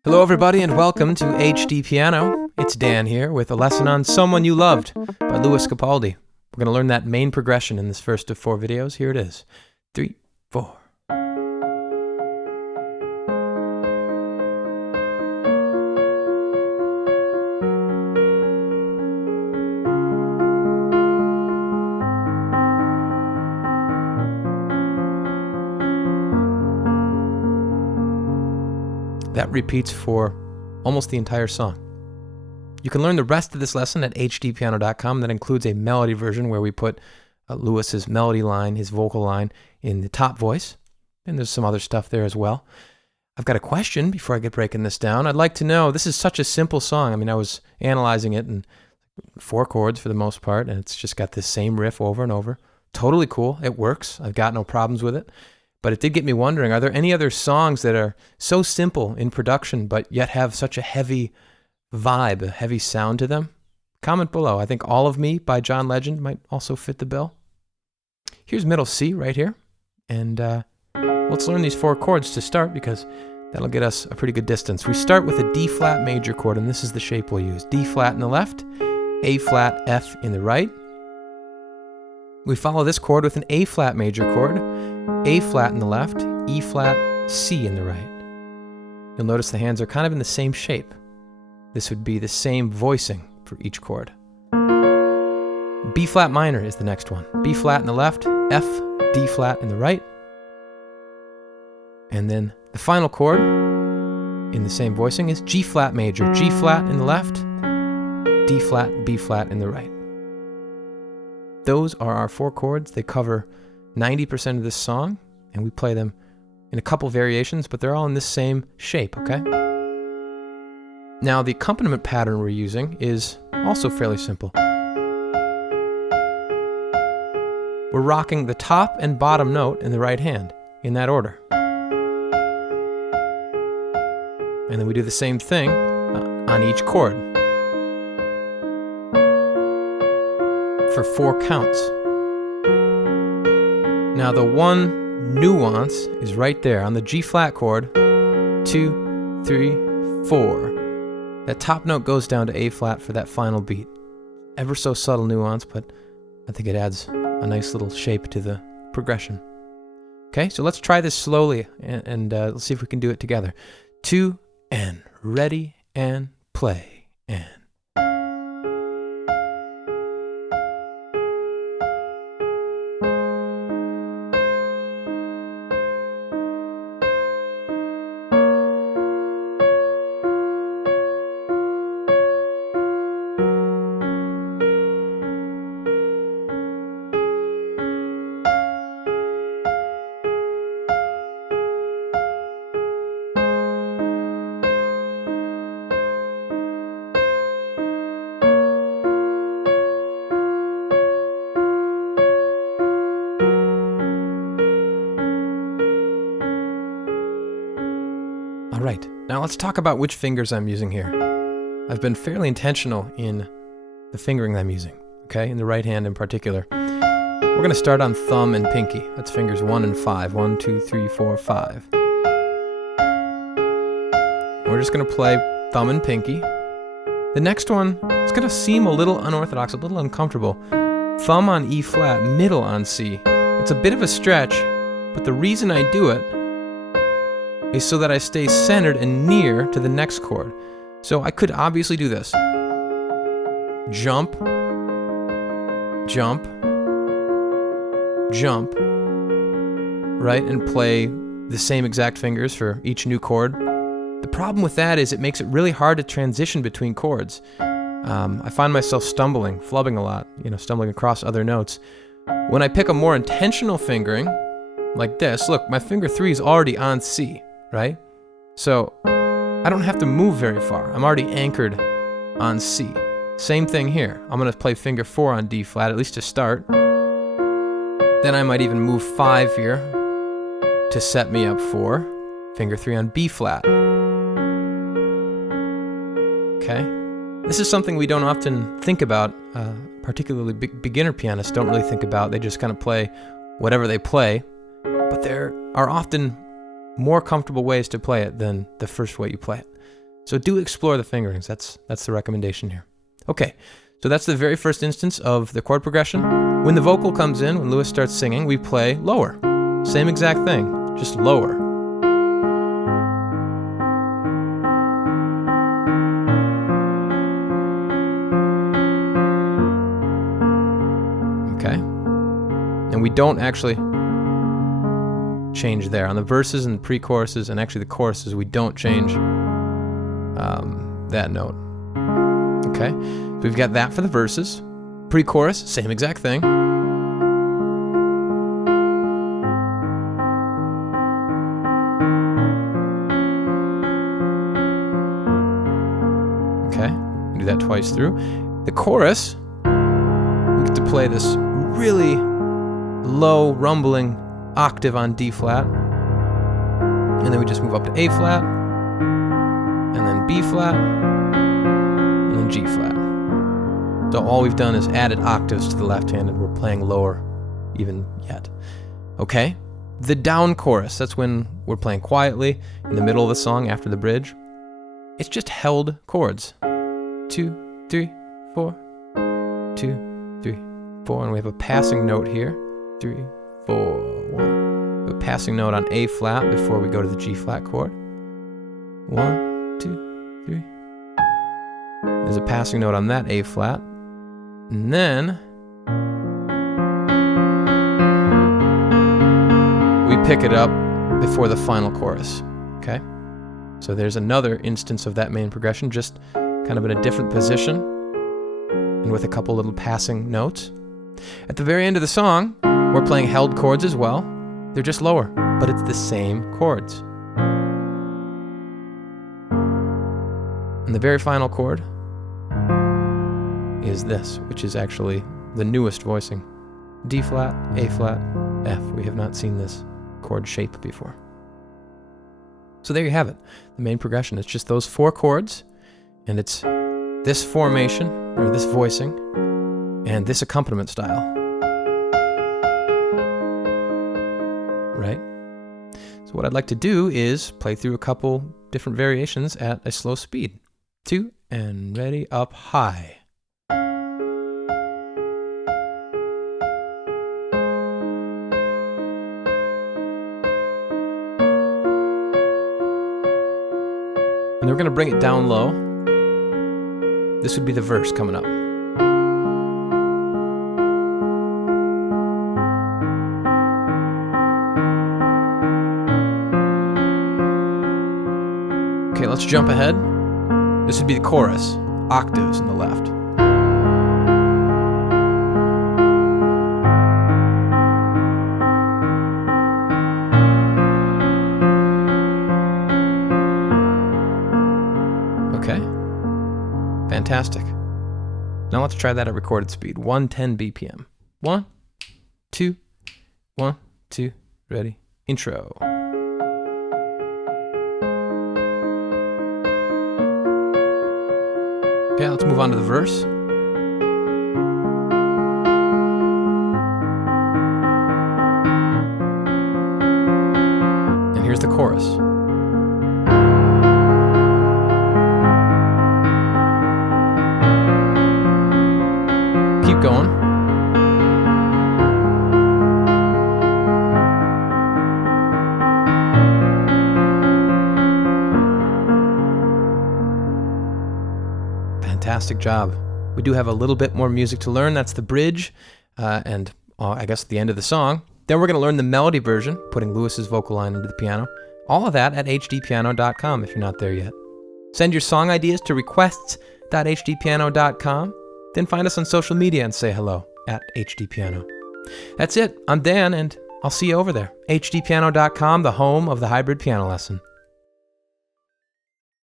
Hello everybody and welcome to HDpiano. It's Dan here with a lesson on Someone You Loved by Capaldi. We're going to learn that main progression in this first of 4 videos. Here it is. 3, 4. That repeats for almost the entire song. You can learn the rest of this lesson at HDpiano.com. That includes a melody version where we put Lewis's melody line, his vocal line, in the top voice. And there's some other stuff there as well. I've got a question before I get breaking this down. I'd like to know, this is such a simple song. I mean, I was analyzing it and 4 chords for the most part, and it's just got this same riff over and over. Totally cool. It works. I've got no problems with it. But it did get me wondering, are there any other songs that are so simple in production but yet have such a heavy vibe, a heavy sound to them? Comment below. I think All of Me by John Legend might also fit the bill. Here's middle C right here. And let's learn these 4 chords to start because that'll get us a pretty good distance. We start with a D flat major chord, and this is the shape we'll use. D flat in the left, A flat, F in the right. We follow this chord with an A flat major chord, A flat in the left, E flat, C in the right. You'll notice the hands are kind of in the same shape. This would be the same voicing for each chord. B flat minor is the next one. B flat in the left, F, D flat in the right. And then the final chord in the same voicing is G flat major. G flat in the left, D flat, B flat in the right. Those are our 4 chords. They cover 90% of this song, and we play them in a couple variations, but they're all in this same shape, okay? Now, the accompaniment pattern we're using is also fairly simple. We're rocking the top and bottom note in the right hand, in that order. And then we do the same thing on each chord for 4 counts. Now the one nuance is right there on the G flat chord, 2, 3, 4. That top note goes down to A flat for that final beat. Ever so subtle nuance, but I think it adds a nice little shape to the progression. Okay, so let's try this slowly and let's see if we can do it together. 2 and ready and play and. Alright, now let's talk about which fingers I'm using here. I've been fairly intentional in the fingering I'm using, okay, in the right hand in particular. We're going to start on thumb and pinky. That's fingers 1 and 5. 1, 2, 3, 4, 5. We're just going to play thumb and pinky. The next one is going to seem a little unorthodox, a little uncomfortable. Thumb on E flat, middle on C. It's a bit of a stretch, but the reason I do it is so that I stay centered and near to the next chord. So I could obviously do this. Jump, jump, jump, right? And play the same exact fingers for each new chord. The problem with that is it makes it really hard to transition between chords. I find myself stumbling, flubbing a lot, stumbling across other notes. When I pick a more intentional fingering, like this, look, my finger 3 is already on C. Right? So I don't have to move very far. I'm already anchored on C. Same thing here. I'm going to play finger 4 on D flat, at least to start. Then I might even move 5 here to set me up for finger 3 on B flat. Okay? This is something we don't often think about, particularly beginner pianists don't really think about. They just kind of play whatever they play. But there are often more comfortable ways to play it than the first way you play it. So do explore the fingerings. That's the recommendation here. Okay, so that's the very first instance of the chord progression. When the vocal comes in, when Lewis starts singing, we play lower. Same exact thing, just lower. Okay, and we don't actually change there. On the verses and pre-choruses, and actually the choruses, we don't change that note. Okay, so we've got that for the verses. Pre-chorus, same exact thing. Okay, we do that twice through. The chorus, we get to play this really low rumbling octave on D flat, and then we just move up to A flat, and then B flat, and then G flat. So all we've done is added octaves to the left hand, and we're playing lower even yet. Okay, the down chorus, that's when we're playing quietly in the middle of the song after the bridge. It's just held chords. 2, 3, 4, 2, 3, 4, and we have a passing note here. 3, 4, 1. A passing note on A flat before we go to the G flat chord. 1, 2, 3. There's a passing note on that A flat. And then we pick it up before the final chorus. Okay? So there's another instance of that main progression, just kind of in a different position and with a couple little passing notes. At the very end of the song, we're playing held chords as well. They're just lower, but it's the same chords. And the very final chord is this, which is actually the newest voicing. D flat, A flat, F. We have not seen this chord shape before. So there you have it. The main progression. It's just those 4 chords, and it's this formation, or this voicing, and this accompaniment style. Right? So what I'd like to do is play through a couple different variations at a slow speed. 2, and ready, up high. And then we're going to bring it down low. This would be the verse coming up. Okay, let's jump ahead. This would be the chorus, octaves on the left. Okay, fantastic. Now let's try that at recorded speed, 110 BPM. 1, 2, 1, 2, ready, intro. Okay, let's move on to the verse. And here's the chorus. Keep going. Fantastic job. We do have a little bit more music to learn. That's the bridge and I guess the end of the song. Then we're going to learn the melody version, putting Lewis's vocal line into the piano. All of that at HDpiano.com if you're not there yet. Send your song ideas to requests.hdpiano.com. Then find us on social media and say hello at HDpiano. That's it. I'm Dan, and I'll see you over there. HDpiano.com, the home of the hybrid piano lesson.